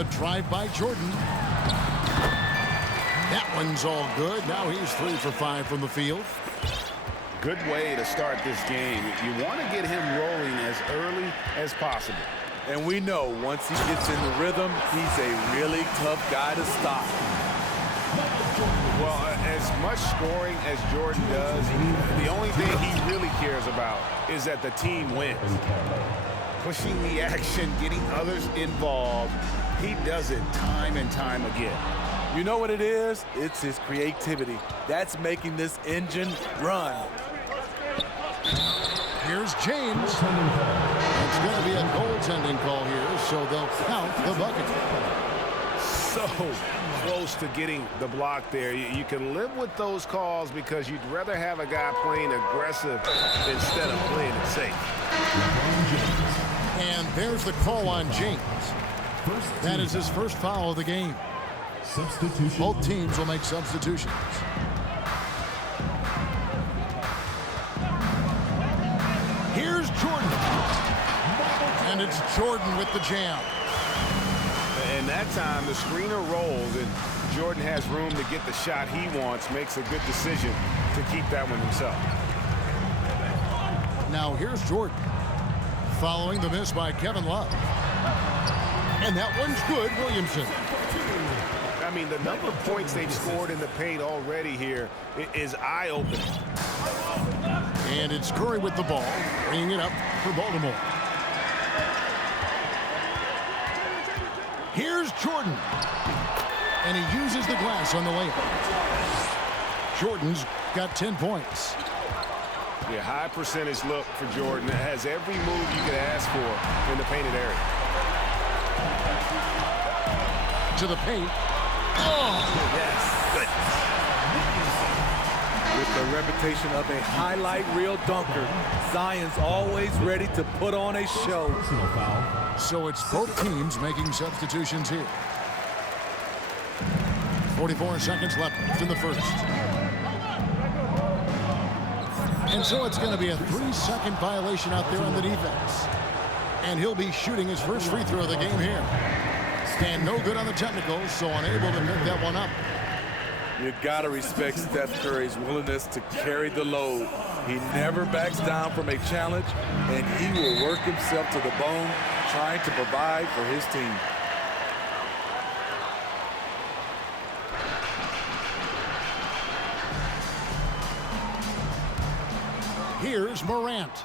The drive by Jordan. That one's all good. Now he's 3 for 5 from the field. Good way to start this game. You want to get him rolling as early as possible. And we know once he gets in the rhythm, he's a really tough guy to stop. Well, as much scoring as Jordan does, the only thing he really cares about is that the team wins. Pushing the action, getting others involved, he does it time and time again. You know what it is? It's his creativity. That's making this engine run. Here's James. It's going to be a goaltending call here, so they'll count the bucket. So close to getting the block there. You can live with those calls because you'd rather have a guy playing aggressive instead of playing it safe. And there's the call on James. That is his first foul of the game. Substitution. Both teams will make substitutions. Here's Jordan. And it's Jordan with the jam. And that time the screener rolls and Jordan has room to get the shot he wants, makes a good decision to keep that one himself. Now here's Jordan. Following the miss by Kevin Love. And that one's good, Williamson. I mean, the number of points they've scored in the paint already here is eye-opening. And it's Curry with the ball, bringing it up for Baltimore. Here's Jordan. And he uses the glass on the layup. Jordan's got 10 points. Yeah, high percentage look for Jordan. It has every move you could ask for in the painted area. To the paint. Oh, yes. With the reputation of a highlight reel dunker, Zion's always ready to put on a show. So it's both teams making substitutions here. 44 seconds left in the first. And so it's going to be a 3-second violation out there on the defense. And he'll be shooting his first free throw of the game here. And no good on the technicals, so unable to pick that one up. You got to respect Steph Curry's willingness to carry the load. He never backs down from a challenge, and he will work himself to the bone trying to provide for his team. Here's Morant.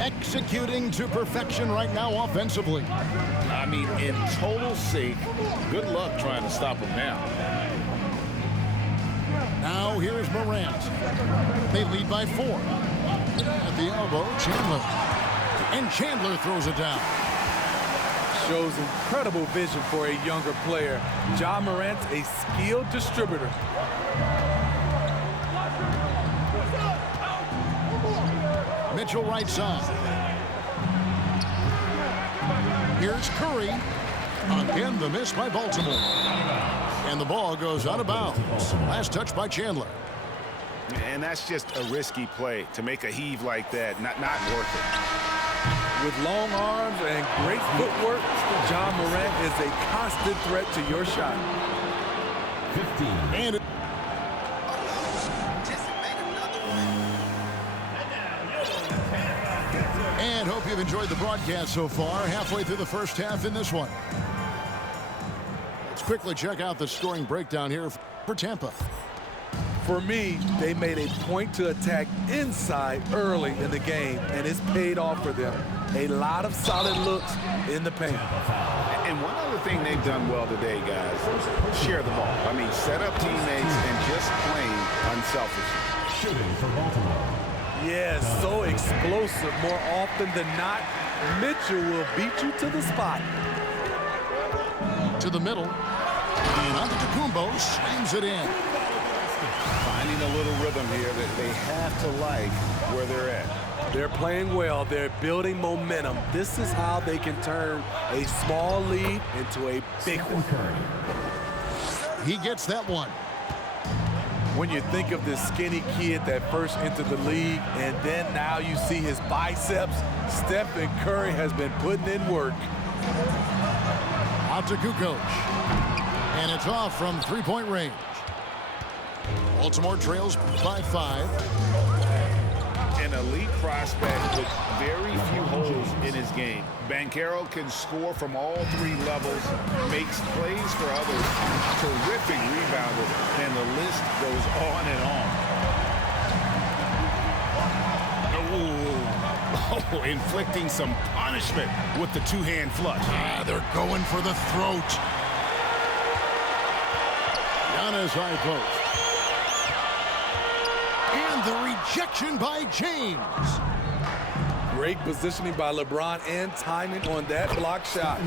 Executing to perfection right now offensively. I mean, in total sync. Good luck trying to stop him now. Now here's Morant. They lead by 4. At the elbow, Chandler. And Chandler throws it down. Shows incredible vision for a younger player. Ja Morant's a skilled distributor. Mitchell right side. Here's Curry. Again, the miss by Baltimore. And the ball goes out of bounds. Last touch by Chandler. And that's just a risky play to make a heave like that. Not worth it. With long arms and great footwork, Ja Morant is a constant threat to your shot. 15. And And hope you've enjoyed the broadcast so far. Halfway through the first half in this one. Let's quickly check out the scoring breakdown here for Tampa. For me, they made a point to attack inside early in the game, and it's paid off for them. A lot of solid looks in the paint. And one other thing they've done well today, guys, share the ball. I mean, set up teammates and just playing unselfishly. Shooting for Baltimore. Yes, so explosive more often than not. Mitchell will beat you to the spot. To the middle. And Antetokounmpo slams it in. Finding a little rhythm here that they have to like where they're at. They're playing well. They're building momentum. This is how they can turn a small lead into a big one. He gets that one. When you think of this skinny kid that first entered the league, and then now you see his biceps, Stephen Curry has been putting in work. Out to Kukoc. And it's off from three-point range. Baltimore trails by 5. An elite prospect with very few holes in his game. Banchero can score from all 3 levels, makes plays for others, terrific rebounder, and the list goes on and on. Oh, inflicting some punishment with the two-hand flush. They're going for the throat. Giannis high post. And the rejection by James. Great positioning by LeBron and timing on that block shot.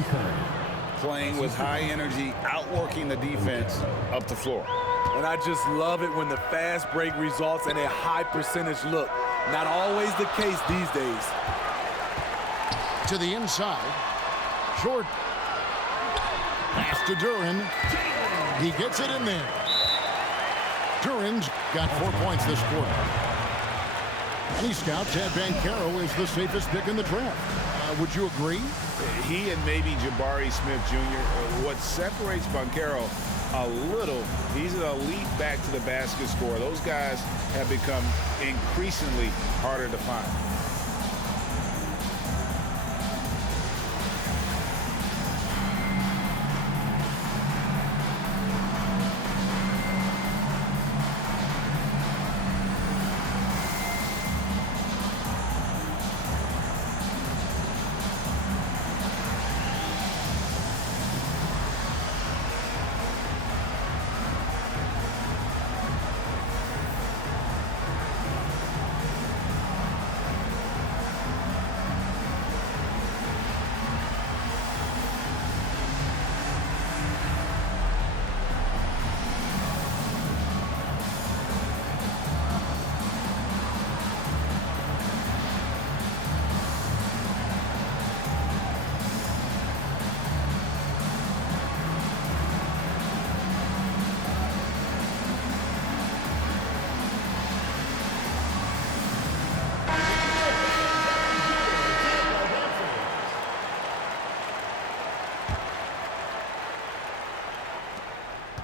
Playing with high energy, outworking the defense up the floor. And I just love it when the fast break results in a high percentage look. Not always the case these days. To the inside. Jordan. Pass to Duren. He gets it in there. Duren's got 4 points this quarter. Many scouts had Banchero as the safest pick in the draft. Would you agree? He and maybe Jabari Smith Jr. What separates Banchero a little, he's an elite back to the basket scorer. Those guys have become increasingly harder to find.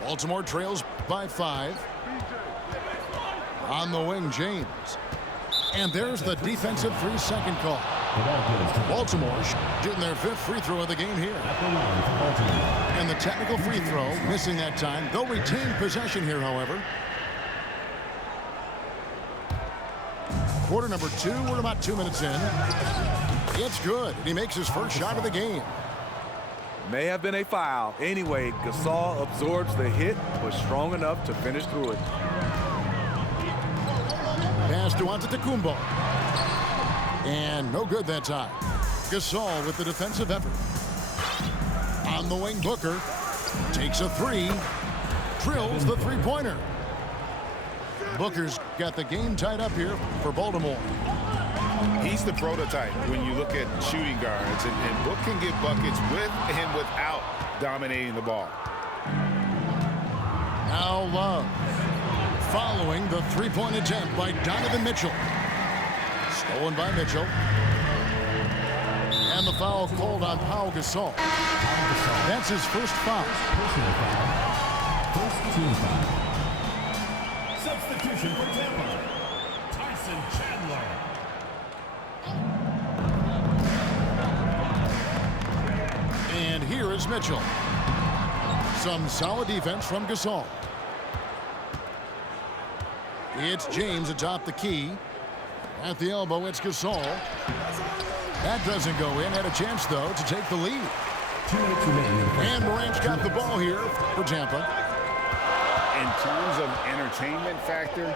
Baltimore trails by 5. On the wing, James. And there's the defensive 3-second call. Baltimore shooting their 5th free throw of the game here. And the technical free throw, missing that time. They'll retain possession here, however. Quarter number 2, we're about 2 minutes in. It's good. He makes his first shot of the game. May have been a foul. Anyway, Gasol absorbs the hit, was strong enough to finish through it. Pass to Antetokounmpo. And no good that time. Gasol with the defensive effort. On the wing, Booker takes a 3. Drills the three-pointer. Booker's got the game tied up here for Baltimore. He's the prototype when you look at shooting guards, and Book can get buckets with and without dominating the ball. Now Love following the three-point attempt by Donovan Mitchell. Stolen by Mitchell. And the foul called on Pau Gasol. That's his first foul. Personal foul. First team foul. Substitution for Tampa. Tyson Chandler. And here is Mitchell. Some solid defense from Gasol. It's James atop the key. At the elbow, it's Gasol. That doesn't go in. Had a chance, though, to take the lead. 2 minutes remaining. And Morant's got the ball here for Tampa. In terms of entertainment factor,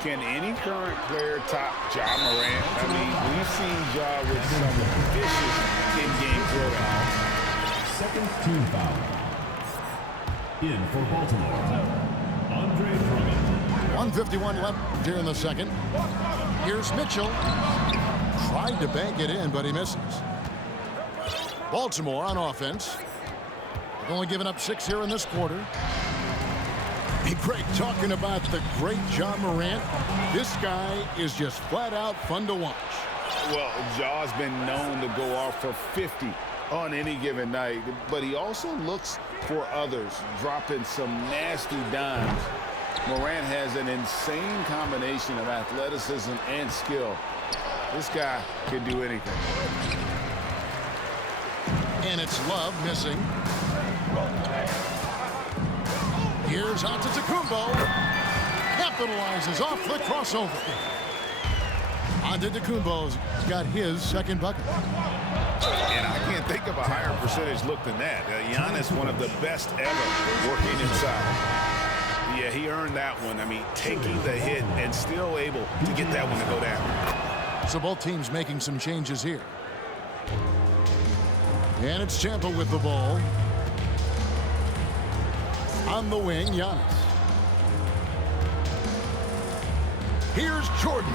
can any current player top Ja Morant? I mean, we've seen Ja with some vicious in-game throwdowns. Second team foul. In for Baltimore. Andre Drummond. 1:51 left here in the second. Here's Mitchell. Tried to bank it in, but he misses. Baltimore on offense. They've only given up 6 here in this quarter. Hey, Greg, talking about the great Ja Morant, this guy is just flat out fun to watch. Well, Ja's been known to go off for 50 on any given night, but he also looks for others, dropping some nasty dimes. Morant has an insane combination of athleticism and skill. This guy can do anything. And it's Love missing. Here's Antetokounmpo. Capitalizes off the crossover. Antetokounmpo's got his second bucket. And I can't think of a higher percentage look than that. Giannis, one of the best ever working inside. Yeah, he earned that one. I mean, taking the hit and still able to get that one to go down. So both teams making some changes here. And it's Tampa with the ball. On the wing, Giannis. Here's Jordan.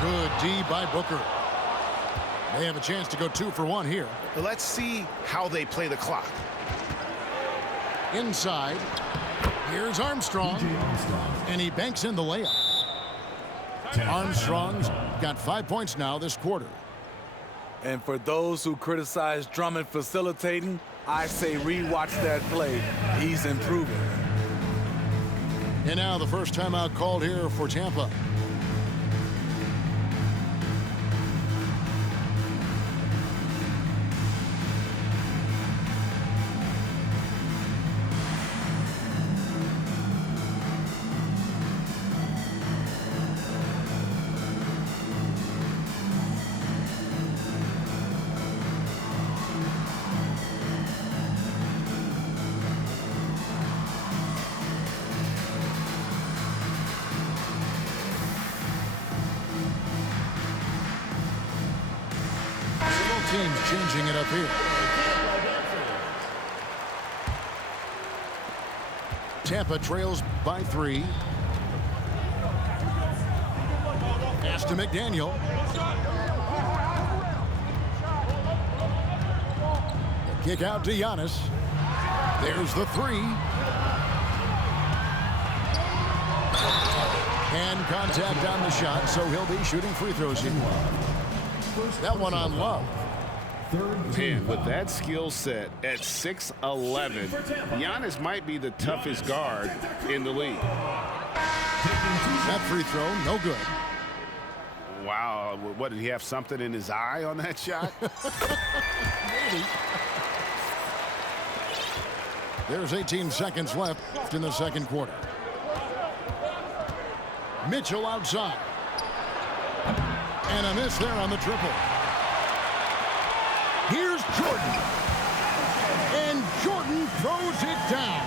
Good D by Booker. They have a chance to go 2 for 1 here. Let's see how they play the clock. Inside. Here's Armstrong. And he banks in the layup. Armstrong's got 5 points now this quarter. And for those who criticize Drummond facilitating, I say rewatch that play. He's improving. And now the first timeout called here for Tampa. Teams changing it up here. Tampa trails by 3. Pass to McDaniel. The kick out to Giannis. There's the 3. And contact on the shot, so he'll be shooting free throws here. That one on Love. Man, with that skill set at 6'11", Giannis might be the toughest guard in the league. That free throw, no good. Wow, what, did he have something in his eye on that shot? Maybe. There's 18 seconds left in the second quarter. Mitchell outside. And a miss there on the triple. Here's Jordan. And Jordan throws it down.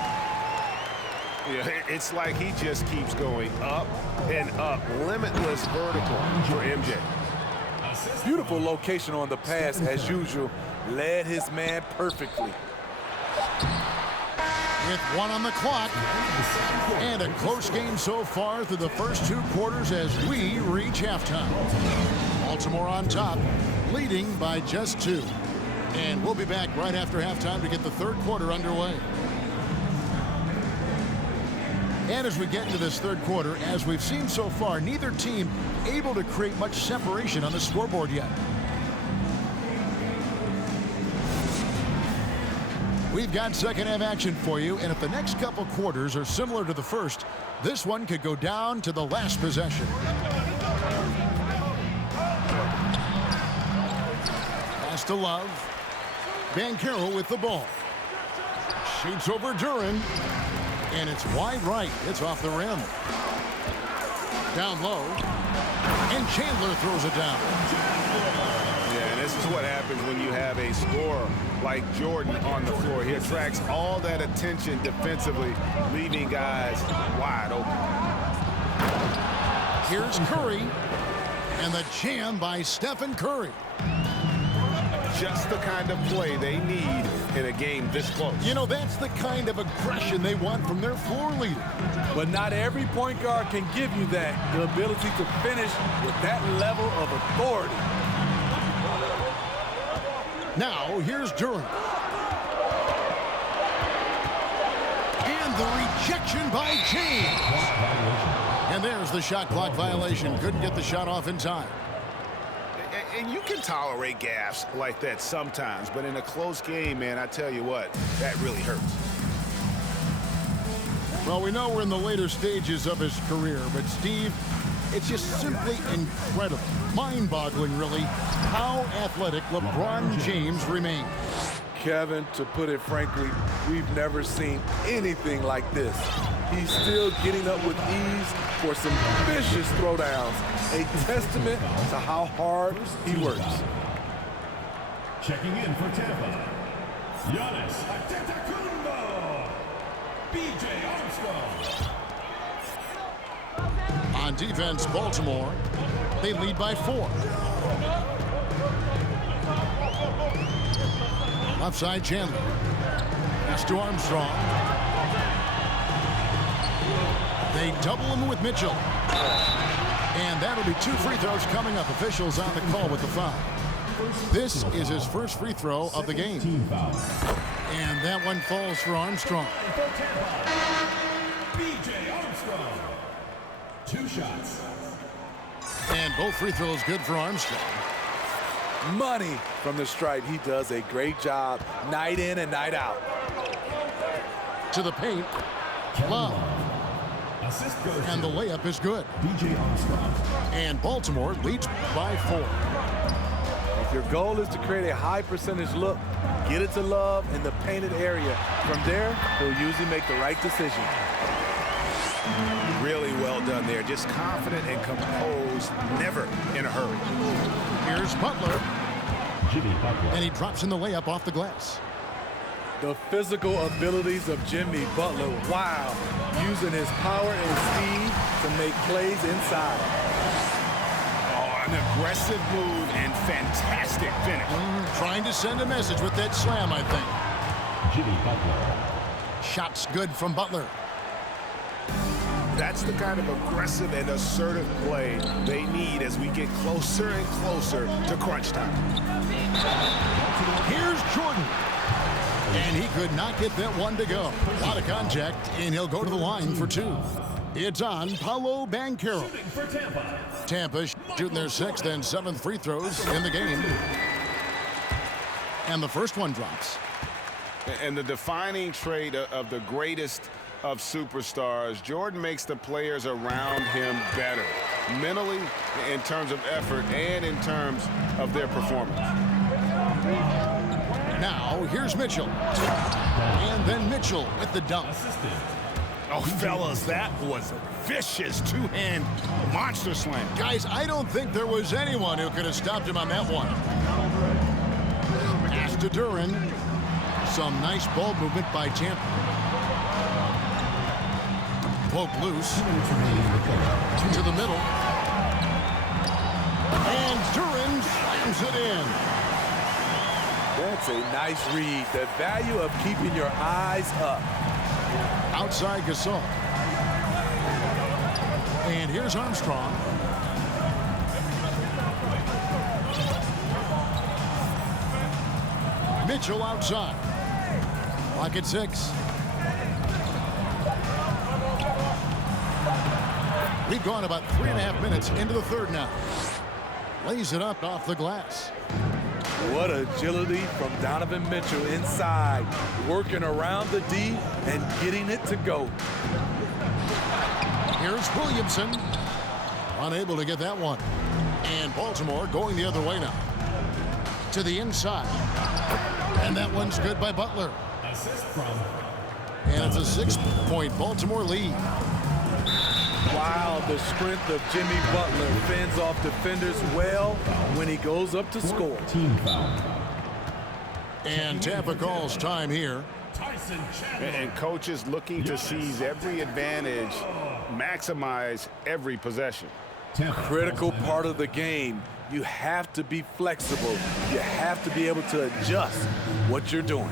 Yeah, it's like he just keeps going up and up. Limitless vertical for MJ. Beautiful location on the pass, as usual. Led his man perfectly. With 1 on the clock. And a close game so far through the first 2 quarters as we reach halftime. Baltimore on top, leading by just 2. And we'll be back right after halftime to get the third quarter underway. And as we get into this third quarter, as we've seen so far, neither team able to create much separation on the scoreboard yet. We've got second half action for you, and if the next couple quarters are similar to the first, this one could go down to the last possession. Pass to Love. Banchero with the ball. Shoots over Duren. And it's wide right. It's off the rim. Down low. And Chandler throws it down. Yeah, and this is what happens when you have a scorer like Jordan on the floor. He attracts all that attention defensively, leaving guys wide open. Here's Curry. And the jam by Stephen Curry. Just the kind of play they need in a game this close. You know, that's the kind of aggression they want from their floor leader. But not every point guard can give you that, the ability to finish with that level of authority. Now, here's Duren. And the rejection by James. And there's the shot clock violation. Couldn't get the shot off in time. And you can tolerate gaffes like that sometimes, but in a close game, man, I tell you what, that really hurts. Well, we know we're in the later stages of his career, but Steve, it's just simply incredible, mind-boggling, really, how athletic LeBron James remains. Kevin, to put it frankly, we've never seen anything like this. He's still getting up with ease for some vicious throwdowns, a testament to how hard he works. Checking in for Tampa, Giannis Antetokounmpo, B.J. Armstrong. On defense, Baltimore, they lead by 4. Left side, Chandler. Pass to Armstrong. They double him with Mitchell. And that'll be 2 free throws coming up. Officials on the call with the foul. This is his first free throw of the game. And that one falls for Armstrong. B.J. Armstrong. 2 shots. And both free throws good for Armstrong. Money from the stripe. He does a great job night in and night out. To the paint. Love. Assist goes And the to layup is good. B.J. Armstrong. And Baltimore leads by 4. If your goal is to create a high percentage look, get it to Love in the painted area. From there, he'll usually make the right decision. Really well done there. Just confident and composed, never in a hurry. Here's Butler. Jimmy Butler. And he drops in the layup off the glass. The physical abilities of Jimmy Butler, wow. Using his power and speed to make plays inside. Oh, an aggressive move and fantastic finish. Trying to send a message with that slam, I think. Jimmy Butler. Shots good from Butler. That's the kind of aggressive and assertive play they need as we get closer and closer to crunch time. Here's Jordan. And he could not get that one to go. A lot of contact, and he'll go to the line for 2. It's on Paolo Banchero. Shooting for Tampa. Tampa shooting their 6th and 7th free throws in the game. And the first one drops. And the defining trait of the greatest of superstars, Jordan makes the players around him better, mentally, in terms of effort, and in terms of their performance. Now, here's Mitchell. And then Mitchell with the dunk. Assistant. Oh, fellas, that was a vicious 2-hand monster slam. Guys, I don't think there was anyone who could have stopped him on that one. Pass to Duren. Some nice ball movement by Tampa. Poke loose. To the middle. And Duren slams it in. That's a nice read. The value of keeping your eyes up. Outside Gasol. And here's Armstrong. Mitchell outside. Clock at 6. We've gone about 3.5 minutes into the third now. Lays it up off the glass. What agility from Donovan Mitchell inside, working around the D and getting it to go. Here's Williamson. Unable to get that one. And Baltimore going the other way now. To the inside. And that one's good by Butler. Assist from. And it's a 6-point Baltimore lead. Wow, the strength of Jimmy Butler fends off defenders well when he goes up to score. Team foul. And Tampa calls time here. Tyson Chandler. And coaches looking to seize every advantage, maximize every possession. Tampa. Critical part of the game. You have to be flexible. You have to be able to adjust what you're doing.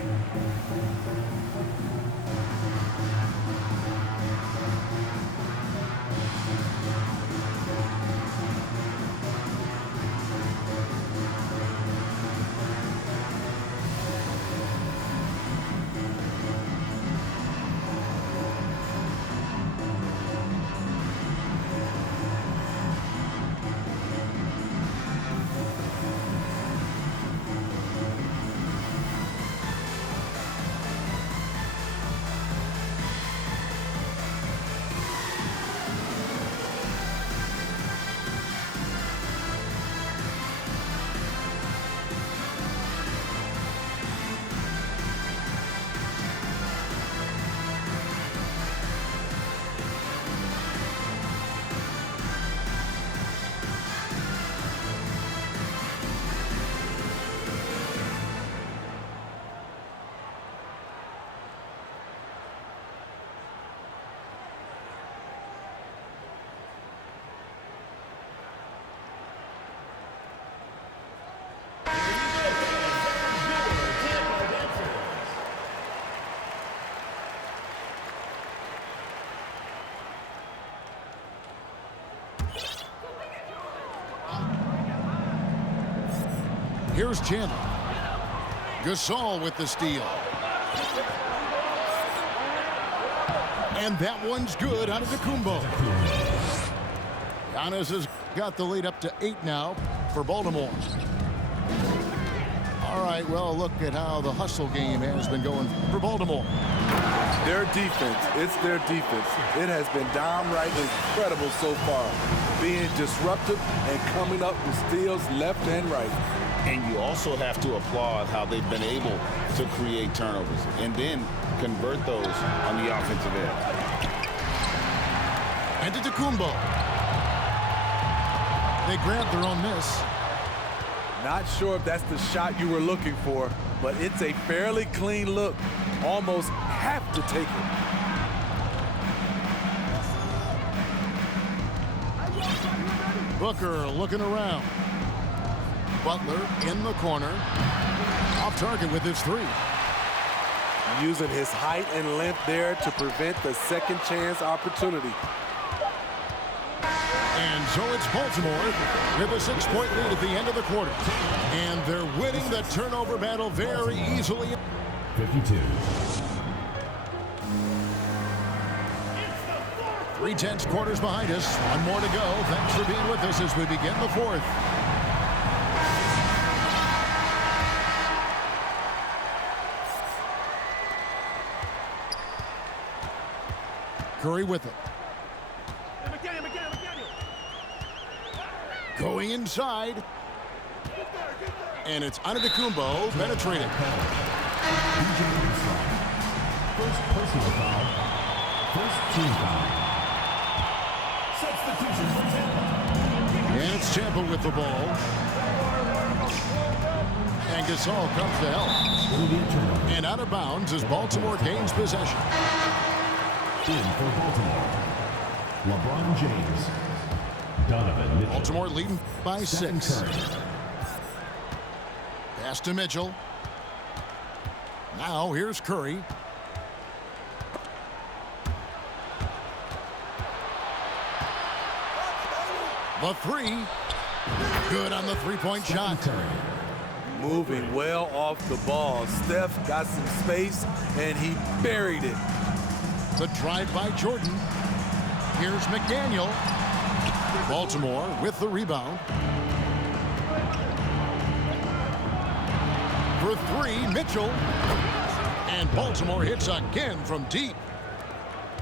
Here's Chandler. Gasol with the steal. And that one's good out of Antetokounmpo. Giannis has got the lead up to 8 now for Baltimore. All right, well, look at how the hustle game has been going for Baltimore. Their defense, it's their defense. It has been downright incredible so far, being disruptive and coming up with steals left and right. And you also have to applaud how they've been able to create turnovers and then convert those on the offensive end. Antetokounmpo. They grabbed their own miss. Not sure if that's the shot you were looking for, but it's a fairly clean look. Almost have to take it. Booker looking around. Butler in the corner. Off target with his 3. Using his height and length there to prevent the second chance opportunity. And so it's Baltimore with a 6-point lead at the end of the quarter. And they're winning the turnover battle very easily. 52. 3/10 quarters behind us. One more to go. Thanks for being with us as we begin the 4th. Curry with it. Going inside. And it's Antetokounmpo penetrating. First personal foul. First team foul. Substitution for Tampa. And it's Tampa with the ball. And Gasol comes to help. And out of bounds as Baltimore gains possession. In for Baltimore, LeBron James. Donovan Mitchell. Baltimore leading by 6. Pass to Mitchell. Now here's Curry. The 3. Good on the 3-point shot. Moving well off the ball. Steph got some space, and he buried it. The drive by Jordan. Here's McDaniel. Baltimore with the rebound. For 3, Mitchell. And Baltimore hits again from deep.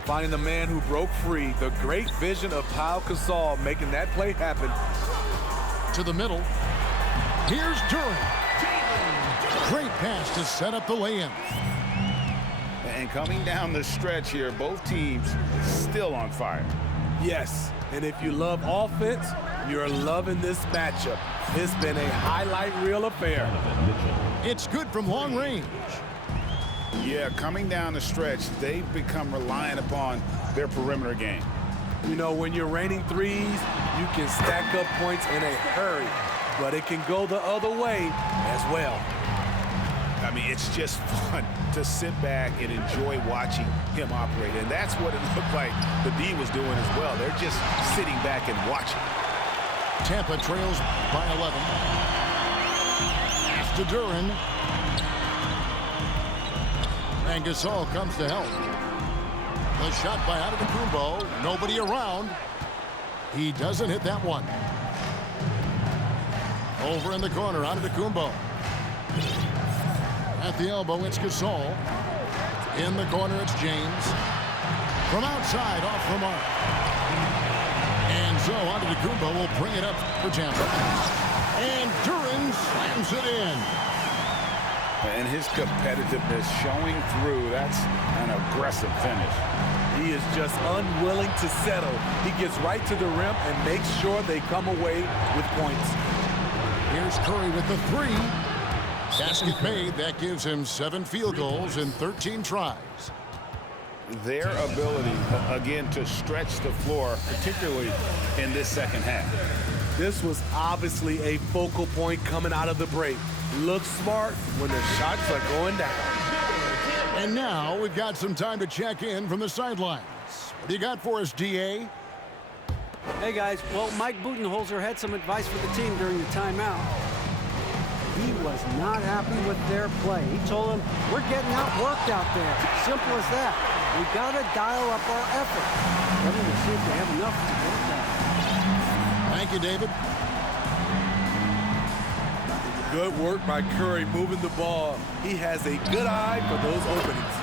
Finding the man who broke free. The great vision of Pau Gasol making that play happen. To the middle. Here's Durant. Great pass to set up the lay-in. And coming down the stretch here, both teams still on fire. Yes, and if you love offense, you're loving this matchup. It's been a highlight reel affair. It's good from long range. Yeah, coming down the stretch, they've become reliant upon their perimeter game. You know, when you're raining threes, you can stack up points in a hurry, but it can go the other way as well. I mean, it's just fun to sit back and enjoy watching him operate. And that's what it looked like the D was doing as well. They're just sitting back and watching. Tampa trails by 11. Pass to Duran. And Gasol comes to help. The shot by Antetokounmpo. Nobody around. He doesn't hit that one. Over in the corner, Antetokounmpo. At the elbow, it's Gasol. In the corner, it's James. From outside, off the mark. And so Antetokounmpo will bring it up for Tampa. And Duran slams it in. And his competitiveness showing through. That's an aggressive finish. He is just unwilling to settle. He gets right to the rim and makes sure they come away with points. Here's Curry with the 3. Basket made. That gives him 7 field goals in 13 tries. Their ability, again, to stretch the floor, particularly in this second half. This was obviously a focal point coming out of the break. Look smart when the shots are going down. And now we've got some time to check in from the sidelines. What do you got for us, DA? Hey, guys. Well, Mike Budenholzer had some advice for the team during the timeout. He was not happy with their play. He told them, we're getting outworked out there. Simple as that. We got to dial up our effort. Let me see if they have enough to work out. Thank you, David. Good work by Curry moving the ball. He has a good eye for those openings.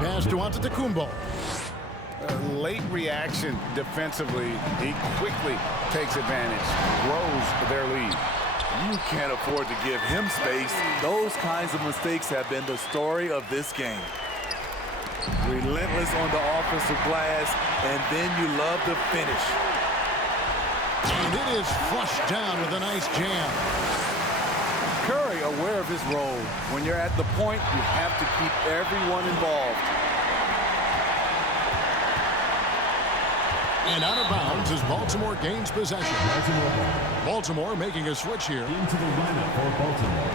Pass to Antetokounmpo. Late reaction defensively. He quickly takes advantage, grows their lead. You can't afford to give him space. Those kinds of mistakes have been the story of this game. Relentless on the offensive glass, and then you love the finish. And it is flushed down with a nice jam. Curry aware of his role. When you're at the point, you have to keep everyone involved. And out of bounds as Baltimore gains possession. Baltimore making a switch here. Into the lineup for Baltimore,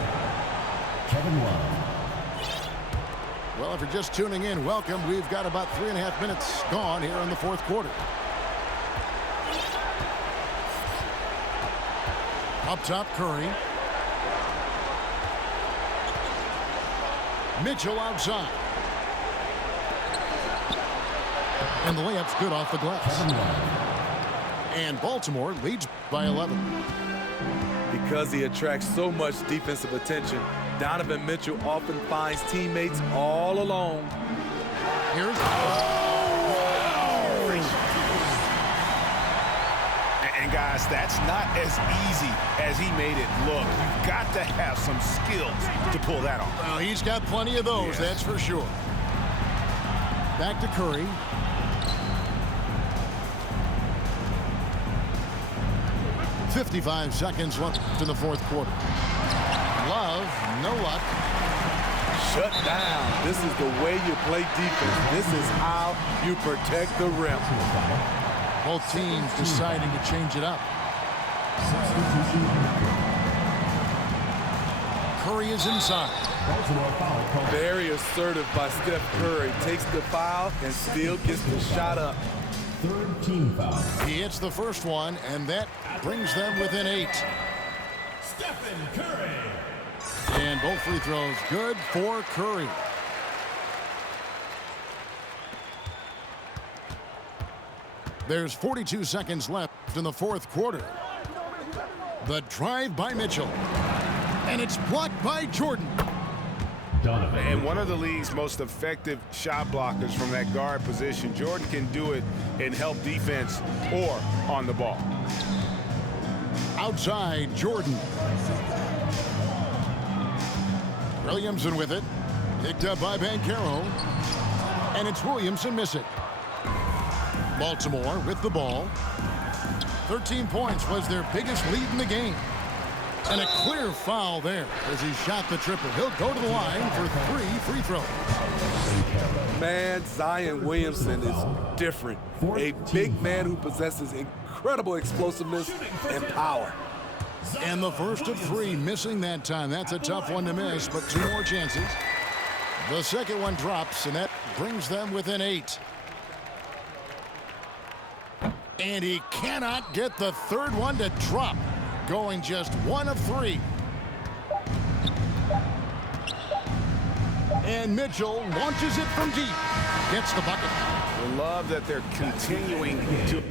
Kevin Love. Well, if you're just tuning in, welcome. We've got about 3.5 minutes gone here in the fourth quarter. Up top, Curry. Mitchell outside. And the layup's good off the glass. And Baltimore leads by 11. Because he attracts so much defensive attention, Donovan Mitchell often finds teammates all alone. Here's And guys, that's not as easy as he made it look. You've got to have some skills to pull that off. well, he's got plenty of those, that's for sure. Back to Curry. .55 seconds left in the fourth quarter. Love, no luck. Shut down. This is the way you play defense. This is how you protect the rim. Both teams deciding to change it up. Curry is inside. Very assertive by Steph Curry. Takes the foul and still gets the shot up. Third team foul. He hits the first one, and that brings them within 8. Stephen Curry. And both free throws good for Curry. There's 42 seconds left in the fourth quarter. The drive by Mitchell. And it's blocked by Jordan. Donovan. And one of the league's most effective shot blockers from that guard position. Jordan can do it in help defense or on the ball. Outside, Jordan. Williamson with it. Picked up by Banchero. And it's Williamson missing. Baltimore with the ball. 13 points was their biggest lead in the game. And a clear foul there as he shot the triple. He'll go to the line for 3 free throws. Man, Zion Williamson is different. A big man who possesses incredible explosiveness and power. And the first of 3 missing that time. That's a tough one to miss, but 2 more chances. The second one drops, and that brings them within 8. And he cannot get the third one to drop. Going just 1 of 3. And Mitchell launches it from deep. Gets the bucket. I love that they're continuing to